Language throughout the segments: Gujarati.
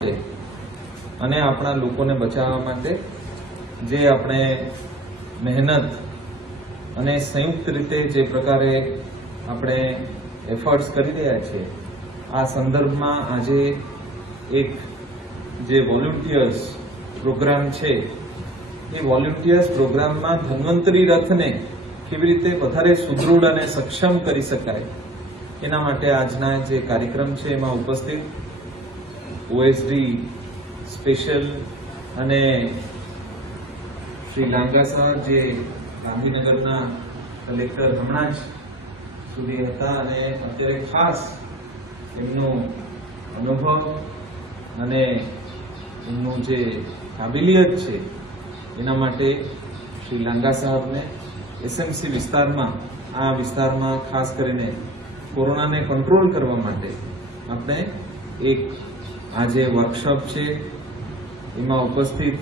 અને આપણા લોકોને બચાવવા માટે જે આપણે મહેનત અને સંયુક્ત રીતે જે પ્રકારે આપણે એફર્ટ્સ કરી રહ્યા છીએ આ સંદર્ભમાં આજે એક જે વોલન્ટિયર્સ પ્રોગ્રામ છે એ વોલન્ટિયર્સ પ્રોગ્રામમાં ધન્વંતરી રથને કેવી રીતે વધારે સુદૃઢ અને સક્ષમ કરી શકાય એના માટે આજના જે કાર્યક્રમ છે એમાં ઉપસ્થિત ઓએસડી સ્પેશિયલ અને શ્રી લાંગા સાહેબ જે ગાંધીનગરના કલેક્ટર હમણાં જ સુધી હતા અને અત્યારે ખાસ એમનો અનુભવ અને એમનું જે કાબિલિયત છે એના માટે શ્રી લાંગા સાહેબને એસએમસી વિસ્તારમાં આ વિસ્તારમાં ખાસ કરીને કોરોનાને કંટ્રોલ કરવા માટે આપણે એક આ જે વર્કશોપ છે એમાં ઉપસ્થિત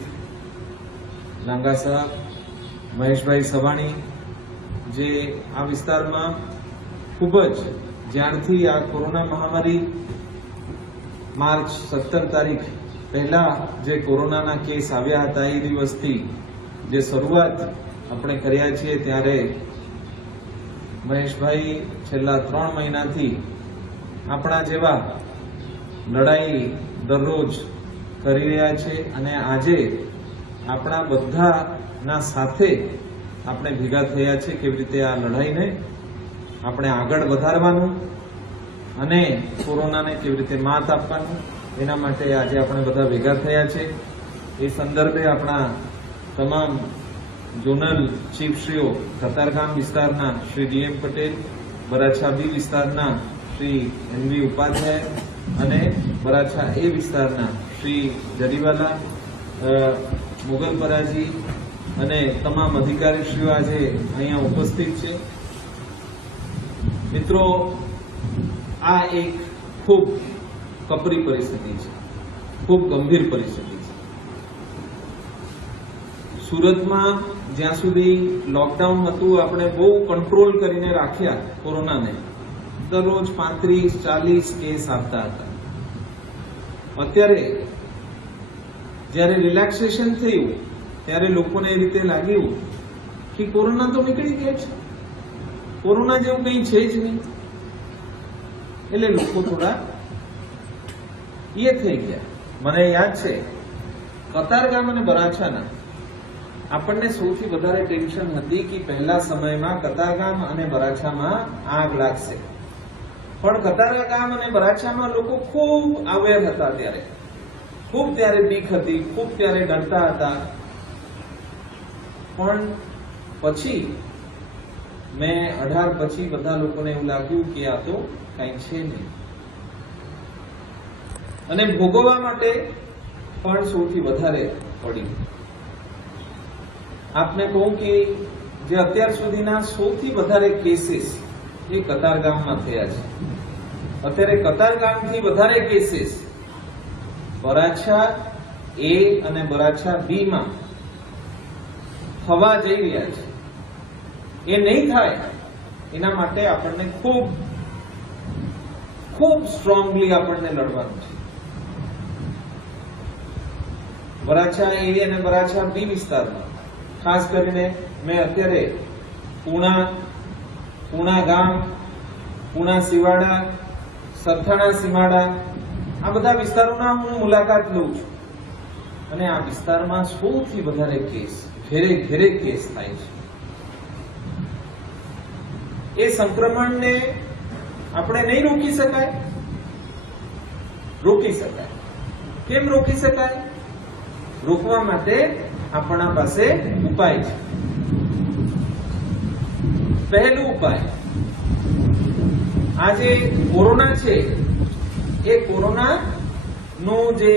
લાંગા સાહેબ મહેશભાઈ સવાણી જે આ વિસ્તારમાં ખૂબ જ જ્યારથી આ કોરોના મહામારી માર્ચ 17 તારીખ પહેલા જે કોરોનાના કેસ આવ્યા હતા એ દિવસથી જે શરૂઆત આપણે કર્યા છીએ ત્યારે મહેશભાઈ છેલ્લા 3 મહિનાથી આપણા જેવા લડાઈ દરરોજ કરી રહ્યા છે અને આજે આપણા બધાના સાથે આપણે ભેગા થયા છે કેવી રીતે આ લડાઈને આપણે આગળ વધારવાનું અને કોરોનાને કેવી રીતે માત આપવાનું એના માટે આજે આપણે બધા ભેગા થયા છે એ સંદર્ભે આપણા તમામ ઝોનલ ચીફશ્રીઓ કતારગામ વિસ્તારના શ્રી ડીએમ પટેલ, વરાછા બી વિસ્તારના શ્રી એનવી ઉપાધ્યાય અને વરાછા એ વિસ્તારના શ્રી જરીવાલા, મુગલપરાજી અને તમામ અધિકારીશ્રીઓ આજે અહીંયા ઉપસ્થિત છે. મિત્રો, આ એક ખૂબ કપરી પરિસ્થિતિ છે, ખૂબ ગંભીર પરિસ્થિતિ છે. સુરતમાં જ્યાં સુધી લોકડાઉન હતું આપણે બહુ કંટ્રોલ કરીને રાખ્યા કોરોનાને. દરરોજ 35-40 કેસ આવતા હતા. અત્યારે જ્યારે રિલેક્સેશન થયું ત્યારે લોકોને એ રીતે લાગ્યું કે કોરોના તો નીકળી ગયો છે, કોરોના જેવું કંઈ છે જ નહીં. એટલે લોકો થોડા એ થઈ ગયા. મને યાદ છે કતારગામ અને વરાછાના આપણને સૌથી વધારે ટેન્શન હતી કે પહેલા સમયમાં કતારગામ અને વરાછામાં આગ લાગશે, પણ કતારગામ અને વરાછામાં લોકો ખૂબ અવેર હતા, ત્યારે ખૂબ ત્યારે બીક હતી, ખૂબ ત્યારે ડરતા હતા. પણ પછી મેં 18 પછી બધા લોકોને એવું લાગ્યું કે આ તો કઈ છે નહીં અને ભોગવવા માટે પણ સૌથી વધારે પડી. આપને કહું કે જે અત્યાર સુધીના સૌથી વધારે કેસીસ એ કતારગામમાં થયા છે. અત્યારે કતારગામથી વધારે કેસીસ વરાછા એ અને વરાછા બી માં થવા જઈ રહ્યા છે. એ નહીં થાય એના માટે આપણને ખૂબ ખૂબ સ્ટ્રોંગલી આપણને લડવાનું છે. વરાછા એ અને વરાછા બી વિસ્તારમાં ખાસ કરીને મેં અત્યારે પૂણા ગામ, પૂણા સિવાડા, સરથાણા સીમાડા આ બધા વિસ્તારોના હું મુલાકાત લઉં છું અને આ વિસ્તારમાં સૌથી વધારે કેસ, ઘેરે ઘેરે કેસ થાય છે. એ સંક્રમણને આપણે નહીં રોકી શકાય? રોકી શકાય. કેમ રોકી શકાય? રોકવા માટે આપણા પાસે ઉપાય છે. પહેલો ઉપાય, આ જે કોરોના છે એ કોરોના નો જે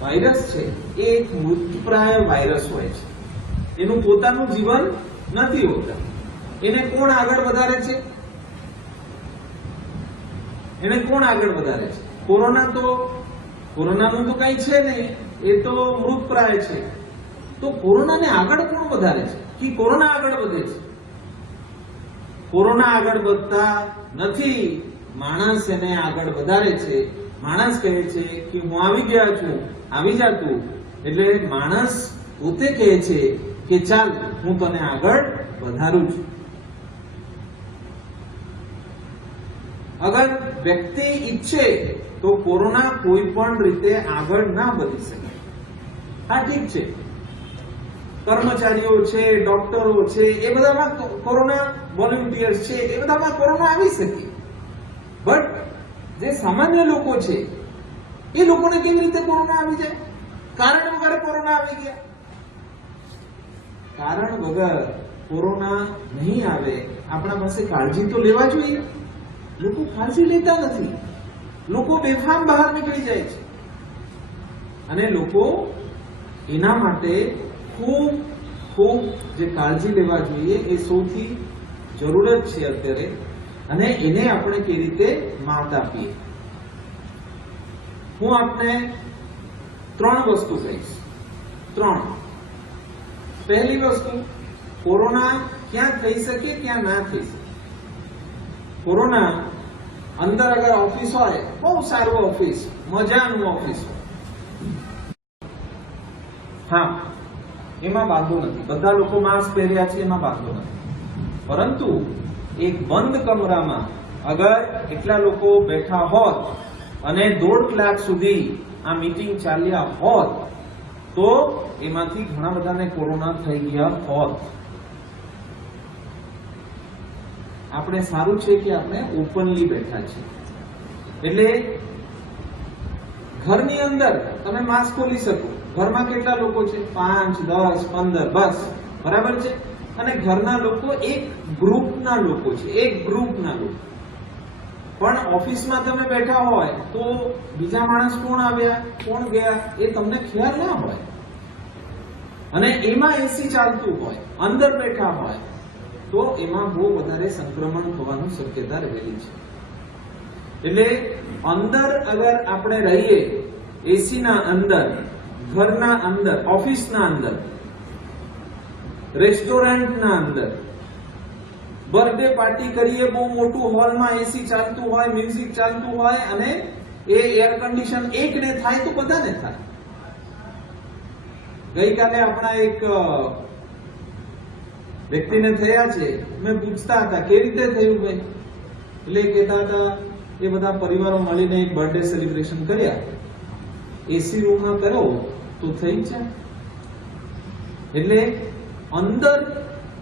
વાયરસ છે એ એક મૃતપ્રાય વાયરસ હોય છે. એનું પોતાનું જીવન નથી હોતા. એને કોણ આગળ વધારે છે? એને કોણ આગળ વધારે છે? કોરોનાનું તો કઈ છે નહીં, એ તો મૃતપ્રાય છે. તો કોરોનાને આગળ કોણ વધારે છે કે કોરોના આગળ વધે છે? કોરોના આગળ વધતા નથી, માણસ એને આગળ વધારે છે. માણસ કહે છે કે હું આવી ગયા છું, આવી જા તું, એટલે માણસ પોતે કહે છે કે ચાલ હું તને આગળ વધારું છું. અગર વ્યક્તિ ઈચ્છે તો કોરોના કોઈ પણ રીતે આગળ ના વધી શકે. હા ઠીક છે, કર્મચારીઓ છે, ડોક્ટરો છે, એ બધામાં કોરોના, વોલેન્ટિયર્સ છે, એ બધામાં કોરોના આવી શકે. બટ જે સામાન્ય લોકો છે એ લોકોને કેવી રીતે કોરોના આવી જાય? કારણ વગર કોરોના આવી ગયા. કારણ વગર કોરોના નહીં આવે, આપણા પાસે કાળજી તો લેવા જોઈએ. લોકો કાળજી લેતા નથી. લોકો બેફામ બહાર નીકળી જાય છે અને લોકો એના માટે ખૂબ ખૂબ જે કાળજી લેવા જોઈએ એ સૌથી જરૂરત છે અત્યારે, અને એને આપણે કેવી રીતે માત આપીએ. હું આપને 3 વસ્તુ કહીશ. 3. પહેલી વસ્તુ, કોરોના ક્યાં થઈ શકે, ક્યાં ના થઈ શકે. કોરોના અંદર અગર ઓફિસ હોય, બહુ સારું ઓફિસ, મજાનું ઓફિસ હોય, હા એમાં વાંધો નથી, બધા લોકો માસ્ક પહેર્યા છે, એમાં વાંધો નથી. પરંતુ એક બંધ કમરામાં અગર એટલા લોકો બેઠા હોત અને 1.5 કલાક સુધી આ મીટિંગ ચાલ્યા હોત તો એમાંથી ઘણા બધાને કોરોના થઈ ગયા હોત. આપણે સારું છે કે આપણે ઓપનલી બેઠા છીએ, એટલે ઘરની અંદર તમે માસ્ક ખોલી શકો. ઘરમાં કેટલા લોકો છે? 5, 10, 15, બસ, બરાબર છે. અને ઘરના લોકો એક ગ્રુપના લોકો છે, એક ગ્રુપના લોકો. પણ ઓફિસમાં તમે બેઠા હોય તો બીજા માણસ કોણ આવ્યા, કોણ ગયા, એ તમને ખ્યાલ ના હોય. અને એમાં એસી ચાલતું હોય, અંદર બેઠા હોય તો એમાં બહુ વધારે સંક્રમણ થવાની શક્યતા રહેલી છે. એટલે અંદર અગર આપણે રહીએ એસી ના અંદર, ઘરના અંદર, ઓફિસના અંદર, રેસ્ટોરન્ટના અંદર, બર્થડે પાર્ટી કરીએ, બહુ મોટું હોલમાં એસી ચાલતું હોય, મ્યુઝિક ચાલતું હોય અને એ એર કન્ડિશન એકને થાય તો બધાને થાય. ગઈકાલે આપણા એક વ્યક્તિને થયા છે, મેં પૂછતા હતા કેવી રીતે થયું ભાઈ, એટલે કહેતા હતા એ બધા પરિવારો મળીને એક બર્થડે સેલિબ્રેશન કર્યા, એસી રૂમમાં કરો તો થઈ જાય. એટલે અંદર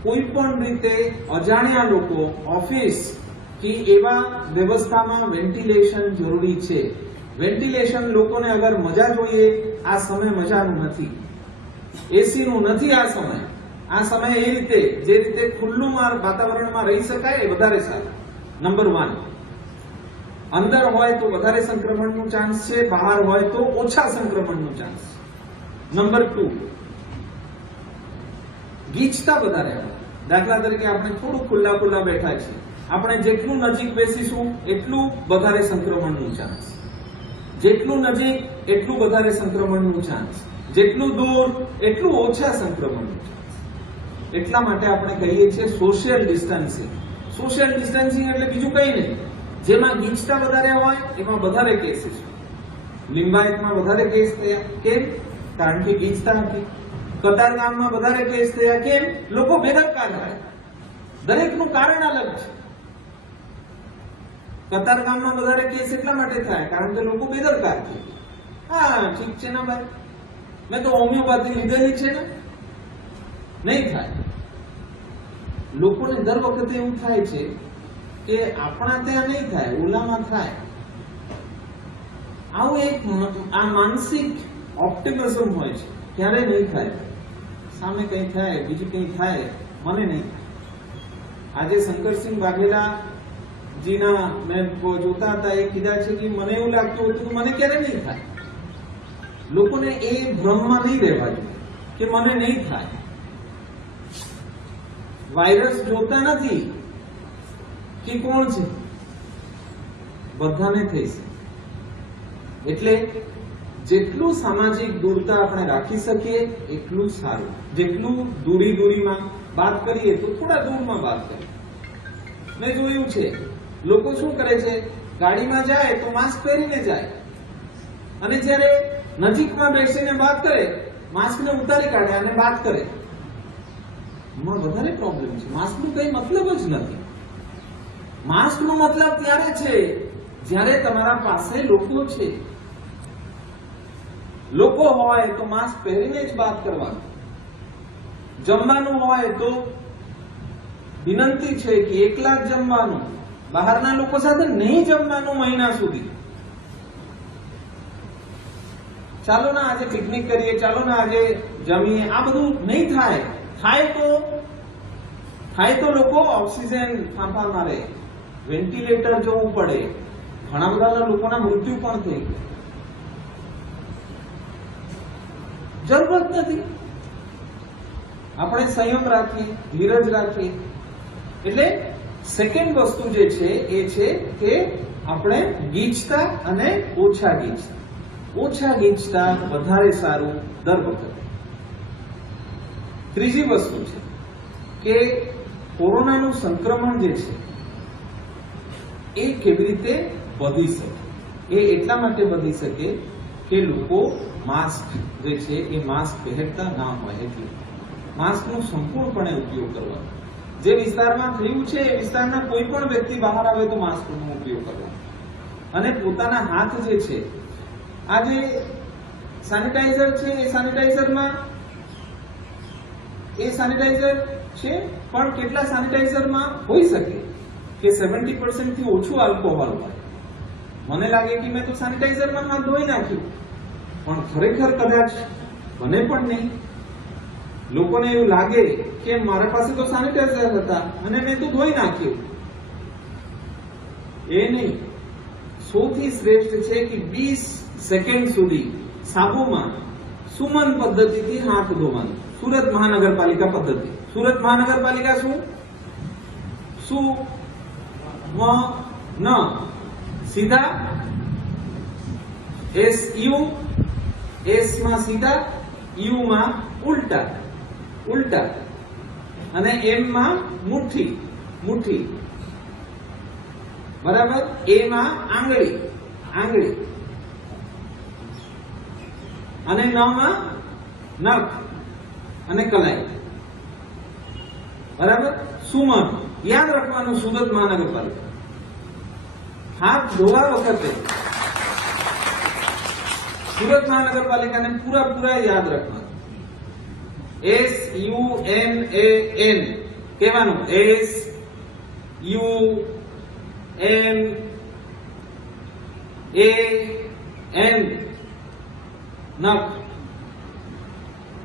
કોઈ પણ રીતે અજાણ્યા લોકો ઓફિસ કે એવા વ્યવસ્થામાં વેન્ટિલેશન જરૂરી છે. વેન્ટિલેશન લોકોને અગર મજા જોઈએ, આ સમય મજાનું નથી, એસી નું નથી આ સમય. આ સમય એ રીતે જે રીતે ખુલ્લું વાતાવરણમાં રહી શકાય એ વધારે સારું. નંબર 1, અંદર હોય તો વધારે સંક્રમણનું ચાન્સ છે, બહાર હોય તો ઓછા સંક્રમણનું ચાન્સ છે. નંબર 2, ગીચતા વધારે હોય. દાખલા તરીકે આપણે થોડું ખુલ્લા બેઠા છીએ, આપણે જેટલું નજીક બેસીશું એટલું વધારે સંક્રમણનું ચાન્સ, જેટલું નજીક એટલું વધારે સંક્રમણનું ચાન્સ, જેટલું દૂર એટલું ઓછા સંક્રમણનું ચાન્સ. એટલા માટે આપણે કહીએ છીએ સોશિયલ ડિસ્ટન્સિંગ. સોશિયલ ડિસ્ટન્સિંગ એટલે બીજું કંઈ નહીં, જેમાં ગીચતા વધારે હોય એમાં વધારે કેસીસ. લિંબાયતમાં વધારે કેસ થયા, કેમ? કારણ કે ગીચતા હતી. કતારગામમાં વધારે કેસ થયા, કેમ? લોકો બેદરકાર હતા. દરેકનું કારણ અલગ છે. કતારગામમાં વધારે કેસ એટલા માટે થાય કારણ કે લોકો બેદરકાર છે. હા ઠીક છે ને ભાઈ, મેં તો હોમિયોપેથી લીધેલી છે ને, નહીં થાય. લોકોને દર વખતે એવું થાય છે કે આપણા ત્યાં નહીં થાય, ઓલામાં થાય. આવું એક આ માનસિક ઓપ્ટિમિઝમ હોય છે, ક્યારે નહીં થાય. સામે કંઈ થાય, બીજું કંઈ થાય, મને નહીં થાય. આજે શંકરસિંહ વાઘેલા જીના મેં જોતા હતા, એ કીધા છે કે મને એવું લાગતું હતું કે મને ક્યારે નહીં થાય. લોકોને એ ભ્રમમાં નહીં રહેવા જોઈએ કે મને નહીં થાય. વાયરસ જોતા નથી કે કોણ છે, બધાને થઈ છે. એટલે જેટલું સામાજિક દૂરતા આપણે રાખી શકીએ એટલું સારું. જેટલું દૂરીમાં વાત કરીએ તો થોડા દૂરમાં વાત કરીએ. મેં જોયું છે લોકો શું કરે છે, ગાડીમાં જાય તો માસ્ક પહેરીને જાય, અને જ્યારે નજીકમાં બેસીને વાત કરે, માસ્કને ઉતારી કાઢે અને વાત કરે, એમાં વધારે પ્રોબ્લેમ છે. માસ્કનો કઈ મતલબ જ નથી. માસ્કનો મતલબ ત્યારે છે જ્યારે તમારા પાસે લોકો છે. લોકો હોય તો માસ્ક પહેરીને જ વાત કરવાની. જમવાનું હોય તો વિનંતી છે કે એકલા જ જમવાનું, બહારના લોકો સાથે નહીં જમવાનું મહિના સુધી. ચાલો ને આજે પિકનિક કરીએ, ચાલો ને આજે જમીએ, આ બધું નહીં થાય. થાય તો લોકો ઓક્સિજન ફાંફા મારે, વેન્ટિલેટર જવું પડે, ઘણા બધા લોકોના મૃત્યુ પણ થઈ ગયા. જરૂરત નથી. આપણે સંયમ રાખીએ, ધીરજ રાખીએ. એટલે સેકન્ડ વસ્તુ જે છે એ છે કે આપણે ગીચતા અને ઓછા ગીચતા. ઓછા ગીચતા વધારે સારું દર વખતે. ત્રીજી વસ્તુ છે કે કોરોનાનું સંક્રમણ જે છે એ કેવી રીતે વધી શકે. એ એટલા માટે વધી શકે કે લોકો માસ્ક જે છે એ માસ્ક પહેરતા ના હોય. એટલે માસ્કનો સંપૂર્ણપણે ઉપયોગ કરવાનો. જે વિસ્તારમાં થયું છે એ વિસ્તારના કોઈ પણ વ્યક્તિ બહાર આવે તો માસ્કનો ઉપયોગ કરવાનો. અને પોતાના હાથ જે છે, આ જે સેનિટાઈઝર છે એ સેનિટાઈઝર છે, પણ કેટલા સેનિટાઈઝરમાં હોઈ શકે કે 70% થી ઓછું આલ્કોહોલ હોય. મને લાગે કે મેં તો સેનિટાઈઝરમાં હાથ ધોઈ નાખ્યું, પણ ખરેખર કદાચ બને પણ નહીં. લોકોને એવું લાગે કે મારા પાસે તો સેનિટાઈઝર હતા અને મેં તો ધોઈ નાખ્યું. એ નહીં. સૌથી શ્રેષ્ઠ છે કે 20 સેકન્ડ સુધી સાબુમાં સુમન પદ્ધતિથી હાથ ધોવાનું. સુરત મહાનગરપાલિકા પદ્ધતિ. સુરત મહાનગરપાલિકા શું સીધા SU, S માં સીધા, U માં ઉલટા અને M માં મુઠ્ઠી, બરાબર. A માં આંગળી અને ન માં નખ અને કલાઈ, બરાબર. સુમન યાદ રાખવાનું. સુરત મહાનગરપાલિકા. હાથ ધોવા વખતે સુરત મહાનગરપાલિકાને પૂરા યાદ રાખવાનું. SUNAN કહેવાનું. SUNAN નખ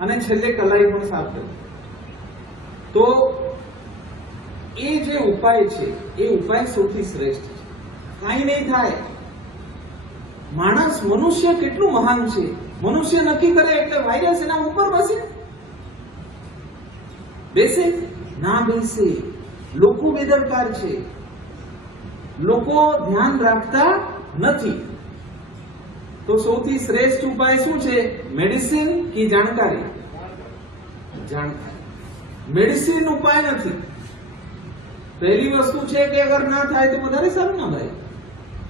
અને છેલ્લે કલાઈ પણ સાફ કરવી. તો એ જે ઉપાય છે એ ઉપાય સૌથી શ્રેષ્ઠ છે. કાંઈ નહીં થાય. મનુષ્ય કેટલું મહાન છે. મનુષ્ય નક્કી કરે એટલે વાયરસ એના ઉપર બેસે ના બેસે. લોકો બેદરકાર છે, લોકો ધ્યાન રાખતા નથી. તો સૌથી શ્રેષ્ઠ ઉપાય શું છે? મેડિસિન की જાણકારી? મેડિસિન ઉપાય નથી. પહેલી વસ્તુ છે કે અગર ના થાય તો વધારે સારું ના થાય.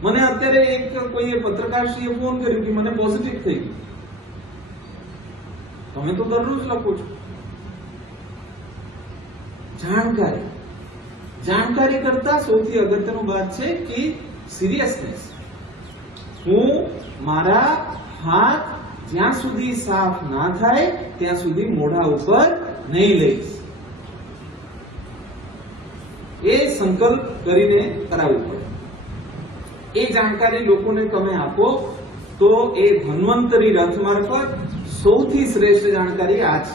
મને અત્યારે એક કોઈએ પત્રકારશ્રીએ ફોન કર્યો કે મને પોઝિટિવ થઈ ગયું. તમે તો દરરોજ લખો છો. જાણકારી કરતા સૌથી અગત્યનું વાત છે કે સિરિયસનેસ. હું મારા હાથ જ્યાં સુધી સાફ ના થાય ત્યાં સુધી મોઢા ઉપર નહીં લઈશ. એ સંકલ્પ કરીને કરાવવું પડે. એ જાણકારી લોકોને તમે આપો તો એ ધન્વંતરી રથ મારફત સૌથી શ્રેષ્ઠ જાણકારી આ છે.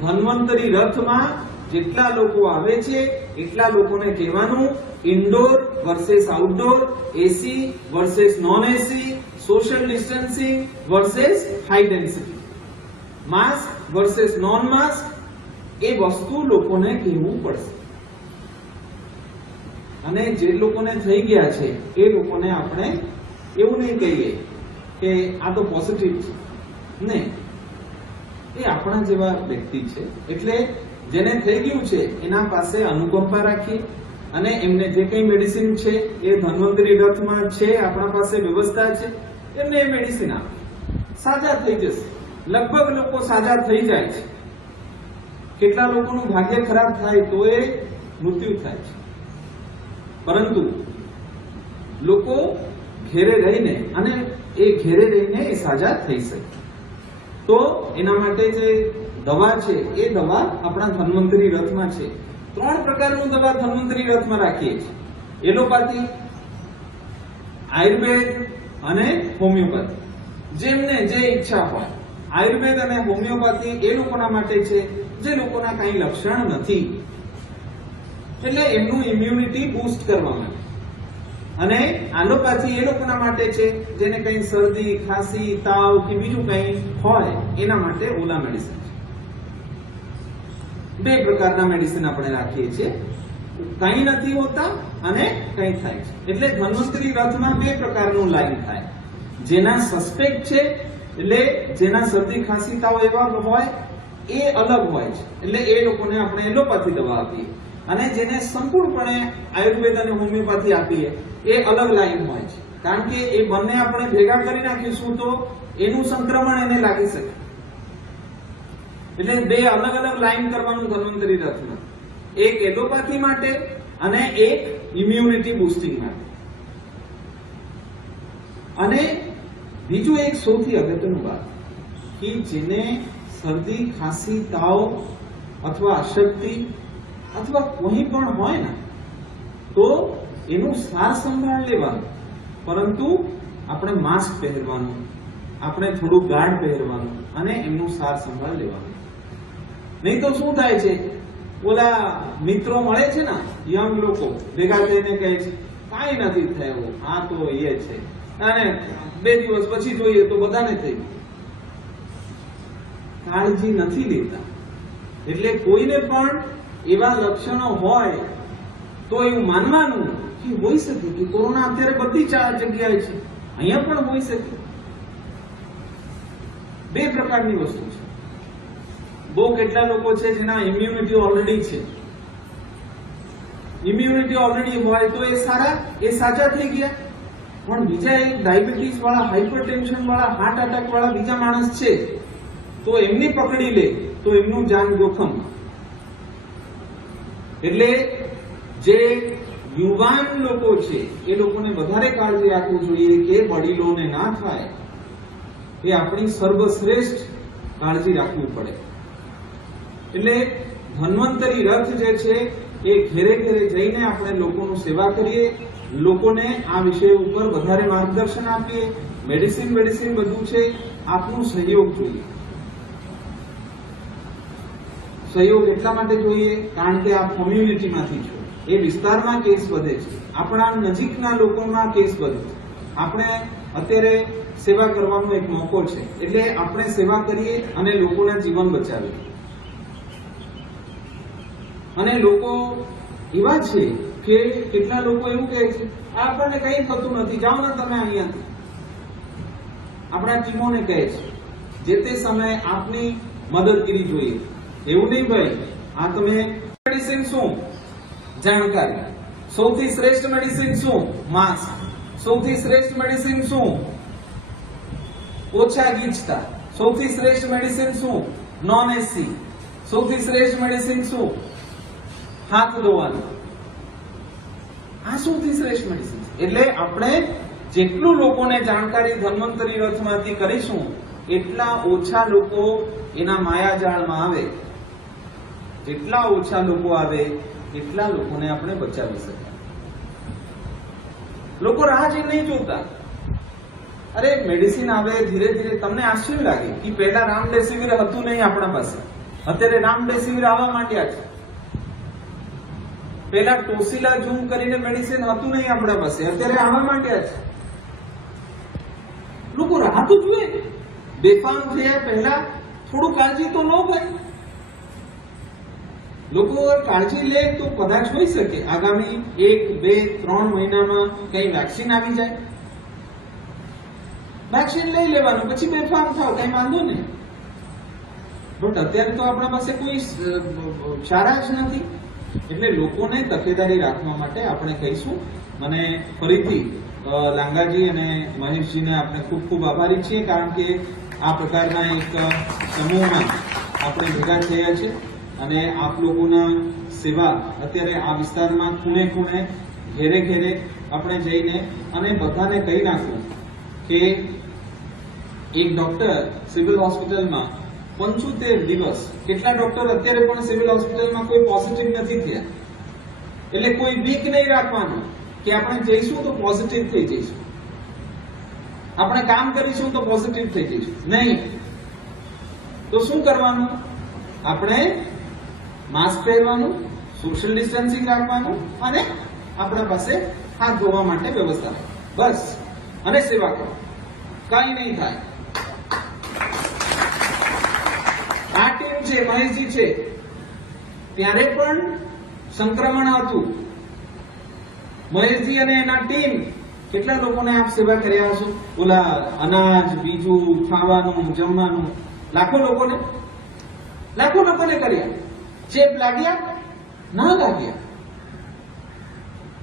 ધન્વંતરી રથમાં જેટલા લોકો આવે છે એટલા લોકોને કહેવાનું indoor versus outdoor, AC versus non AC, social distancing versus high density, mask versus non mask. એ વસ્તુ લોકોને કહેવું પડશે. અને જે લોકોને થઈ ગયા છે એ લોકોને આપણે એવું નહીં કહીએ કે આ તો પોઝિટિવ છે. નહીં, એ આપણા જેવા વ્યક્તિ છે. એટલે જેને થઈ ગયું છે એના પાસે અનુકંપા રાખીએ અને એમને જે કંઈ મેડિસિન છે એ ધન્વંતરી રથમાં છે, આપણા પાસે વ્યવસ્થા છે. એમને એ મેડિસિન આપે, સાજા થઈ જશે. લગભગ લોકો સાજા થઈ જાય છે. કેટલા લોકોનું ભાગ્ય ખરાબ થાય તો એ મૃત્યુ થાય છે. પરંતુ લોકો ઘેરે રહીને અને એ ઘેરે રહીને એ સાજા થઈ શકે. તો એના માટે જે દવા છે એ દવા આપણા ધન્વંતરી રથમાં છે. 3 પ્રકારનું દવા ધન્વંતરી રથમાં રાખીએ છીએ: એલોપેથી, આયુર્વેદ અને હોમિયોપેથી. જેમને જે ઈચ્છા હોય. આયુર્વેદ અને હોમિયોપેથી એ લોકોના માટે છે જે લોકોના કઈ લક્ષણ નથી, એટલે એમનું ઇમ્યુનિટી બૂસ્ટ કરવા માટે. અને એલોપેથી એ લોકોના માટે છે જેને કઈ શરદી, ખાંસી, તાવ કે બીજું કઈ હોય એના માટે ઓલા મેડિસિન છે. 2 પ્રકારના મેડિસિન આપણે રાખીએ છીએ, કઈ નથી હોતા અને કઈ થાય છે. એટલે ધન્વંતરી રથમાં 2 પ્રકારનું લાઈન થાય. જેના સસ્પેક્ટ છે, એટલે જેના શરદી, ખાંસી, તાવ એવા હોય એ અલગ હોય છે, એટલે એ લોકોને આપણે એલોપેથી દવા આપીએ. અને જેને સંપૂર્ણપણે આયુર્વેદ અને હોમિયોપેથી આપીએ એ અલગ લાઈન હોય છે. કારણ કે એ બંને આપણે ભેગા કરી નાખીશું તો એનું સંક્રમણ એને લાગી શકે. એટલે 2 અલગ અલગ લાઈન કરવાનું ધન્વંતરી રથમાં. એક એલોપેથી માટે અને એક ઇમ્યુનિટી બૂસ્ટિંગ માટે. અને બીજું એક સૌથી અગત્યનું વાત કે જેને શરદી, ખાંસી, તાવ અથવા અશક્તિ અથવા કોઈ પણ હોય ને તો એનું સાર સંભાળ લેવાનું, પરંતુ આપણે માસ્ક પહેરવાનું, આપણે થોડું ગાર્ડ પહેરવાનું અને એમનું સાર સંભાળ લેવાનું. નહીં તો શું થાય છે, ઓલા મિત્રો મળે છે ને, યંગ લોકો ભેગા થઈને કહે છે કાંઈ નથી થયું, આ તો એ છે, અને 2 દિવસ પછી જોઈએ તો બધાને થઈ ગયું. કાળજી નથી લેતા. એટલે કોઈને પણ એવા લક્ષણો હોય તો એવું માનવાનું કે હોઈ શકે કે કોરોના અત્યારે બધી જગ્યાએ છે, અહીંયા પણ હોઈ શકે. 2 પ્રકારની વસ્તુ છે. બહુ કેટલા લોકો છે જેના ઇમ્યુનિટી ઓલરેડી છે. ઇમ્યુનિટી ઓલરેડી હોય તો એ સાજા થઈ ગયા. પણ બીજા એક ડાયાબિટીસ વાળા, હાઇપરટેન્શન વાળા, હાર્ટ એટેક વાળા બીજા માણસ છે તો એમની પકડી લે તો એમનું જાન જોખમ. એટલે જે યુવાન લોકો છે એ લોકોને વધારે કાળજી રાખવું જોઈએ કે વડીલોને ના થાય. એ આપણી સર્વશ્રેષ્ઠ કાળજી રાખવી પડે. એટલે ધન્વંતરી રથ જે છે એ ઘેરે ઘેરે જઈને આપણે લોકોનું સેવા કરીએ, લોકોને આ વિષય ઉપર વધારે માર્ગદર્શન આપીએ. મેડિસિન બધું છે, આપનું સહયોગ જોઈએ. સહયોગ એટલા માટે જોઈએ કારણ કે આ કોમ્યુનિટીમાંથી છો, એ વિસ્તારમાં કેસ વધે છે, આપણા નજીકના લોકોના કેસ વધે છે. આપણે અત્યારે સેવા કરવાનો એક મોકો છે, એટલે આપણે સેવા કરીએ અને લોકોના જીવન બચાવીએ. અને લોકો એવા છે કે કેટલા લોકો એવું કહે છે આપણને કઈ થતું નથી, જાઓ ને તમે અહીંયાથી. આપણા ટીમોને કહે છે જે તે સમયે આપની મદદગીરી જોઈએ. એવું નહીં ભાઈ, આ તમે મેડિસિન શું? જાણકારી. સૌથી શ્રેષ્ઠ મેડિસિન શું? માસ્ક. સૌથી શ્રેષ્ઠ મેડિસિન શું? ઓછા ગીચતા. સૌથી શ્રેષ્ઠ મેડિસિન શું? Non AC. સૌથી શ્રેષ્ઠ મેડિસિન શું? હાથ ધોવાનું. આ સૌથી શ્રેષ્ઠ મેડિસિન. એટલે આપણે જેટલું લોકોને જાણકારી ધન્વંતરી રથમાંથી કરીશું એટલા ઓછા લોકો એના માયાજાળમાં આવે. જેટલા ઓછા લોકો આવે એટલા લોકોને આપણે બચાવી શકીએ. લોકો રાહ જ નહીં જોતા. અરે મેડિસિન આવે ધીરે ધીરે. તમને આશ્ચર્ય લાગે કે પહેલા રામડેસિવિર હતું નહીં આપણા પાસે, અત્યારે રામડેસિવિર આવવા માંડ્યા છે. પહેલા ટોસિલા ઝૂમ કરીને મેડિસિન હતું નહીં આપણા પાસે, અત્યારે આવવા માંડ્યા છે. લોકો રાહ તો જુએ. બેફામ થયા પહેલા થોડું કાળજી તો ન કરે. લોકો કાળજી લે તો કદાચ હોઈ શકે આગામી 1, 2, 3 મહિનામાં કઈ વેક્સિન આવી જાય. વેક્સિન લઈ લેવાનું, પછી બેફામ થાવ, કઈ વાંધો નહીં. બટ અત્યારે તો આપણા પાસે કોઈ ચારા જ નથી. એટલે લોકોને તકેદારી રાખવા માટે આપણે કહીશું. મને ફરીથી લાંગાજી અને મહેશજીને આપણે ખૂબ ખૂબ આભારી છીએ, કારણ કે આ પ્રકારના એક સમૂહમાં આપણે ભેગા થયા છે અને આપ લોકોના સેવા અત્યારે આ વિસ્તારમાં ખૂણે ખૂણે ઘેરે ઘેરે આપણે જઈને અને બધાને કહી નાખવું કે એક ડોક્ટર સિવિલ હોસ્પિટલમાં 75 દિવસ, કેટલા ડોક્ટર અત્યારે પણ સિવિલ હોસ્પિટલમાં કોઈ પોઝિટિવ નથી થયા, એટલે કોઈ બીક નહીં રાખવાનું કે આપણે જઈશું તો પોઝિટિવ થઈ જઈશું, આપણે કામ કરીશું તો પોઝિટિવ થઈ જઈશું, નહીં. તો શું કરવાનું? આપણે માસ્ક પહેરવાનું, સોશિયલ ડિસ્ટન્સિંગ રાખવાનું અને આપણા પાસે હાથ ધોવા માટે વ્યવસ્થા, બસ, અને સેવા કરો, કઈ નહીં થાય. આ ટીમ છે, મહેશજી છે, ત્યારે પણ સંક્રમણ હતું. મહેશજી અને એના ટીમ કેટલા લોકોને આપ સેવા કર્યા હશો? ઓલા અનાજ, બીજું, ખાવાનું, જમવાનું, લાખો લોકોને કર્યા. ચેપ લાગ્યા? ના લાગ્યા.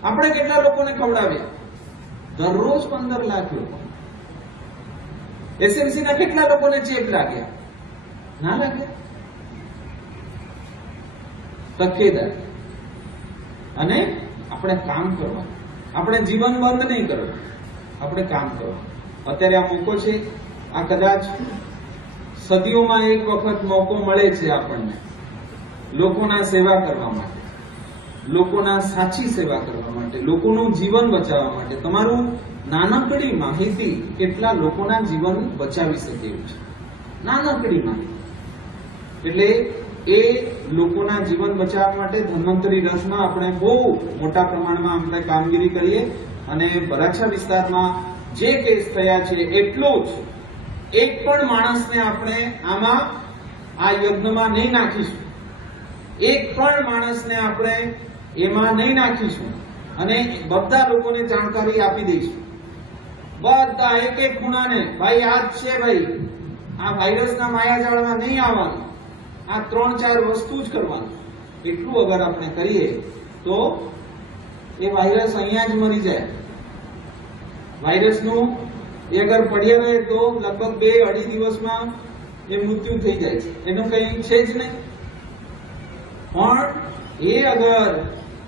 આપણે કેટલા લોકોને ખવડાવ્યા? દરરોજ 15 લાખ લોકો. એસએમસી ના કેટલા લોકોને ચેપ લાગ્યા? ના લાગ્યા. તકેદાર. અને આપણે કામ કરવાનું, આપણે જીવન બંધ નહીં કરવાનું, આપણે કામ કરવાનું. અત્યારે આ મોકો છે, આ કદાચ સદીઓમાં એક વખત મોકો મળે છે આપણને લોકોના સેવા કરવા માટે, લોકોના સાચી સેવા કરવા માટે, લોકોનું જીવન બચાવવા માટે. તમારું નાનકડી માહિતી કેટલા લોકોના જીવન બચાવી શકે એવું છે, નાનકડી માહિતી. એટલે એ લોકોના જીવન બચાવવા માટે ધન્વંતરી રથમાં આપણે બહુ મોટા પ્રમાણમાં આપણે કામગીરી કરીએ અને વરાછા વિસ્તારમાં જે કેસ થયા છે એટલું જ એક પણ માણસને આપણે આમાં આ યજ્ઞમાં નહીં નાખીશું, એક પણ માણસને આપણે એમાં નહીં નાખીશું અને બધા લોકોને જાણકારી આપી દઈશું. બધા એક એક ખૂણાને, ભાઈ આ જ છે, ભાઈ આ વાયરસના માયાજાળમાં નહીં આવવાનું, આ 3-4 વસ્તુ જ કરવાનું. એટલું અગર આપણે કરીએ તો એ વાયરસ અહીંયા જ મરી જાય. વાયરસનું એ અગર પડ્યા રહે તો લગભગ 2-2.5 દિવસમાં એ મૃત્યુ થઈ જાય છે, એનું કઈ છે જ નહીં. પણ એ અગર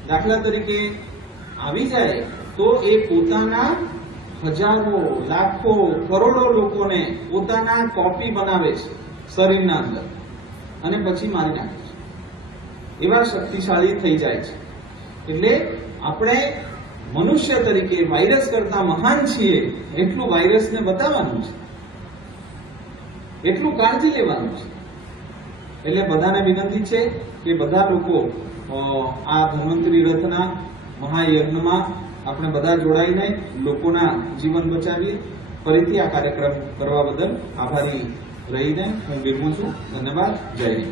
દાખલા તરીકે આવી જાય તો એ પોતાના હજારો, લાખો, કરોડો લોકોને પોતાના કોપી બનાવે છે શરીરના અંદર અને પછી મારી નાખે છે. એવા શક્તિશાળી થઈ જાય છે. એટલે આપણે મનુષ્ય તરીકે વાયરસ કરતા મહાન છીએ એટલું વાયરસને બતાવવાનું છે, એટલું કાળજી લેવાનું છે. એટલે બધાને વિનંતી છે કે બધા લોકો આ ધન્વંતરી રથના મહાયજ્ઞમાં આપણે બધા જોડાઈને લોકોના જીવન બચાવીએ. ફરીથી આ કાર્યક્રમ કરવા બદલ આભારી રહીને હું વિરમું છું. ધન્યવાદ. જય હિન્દ.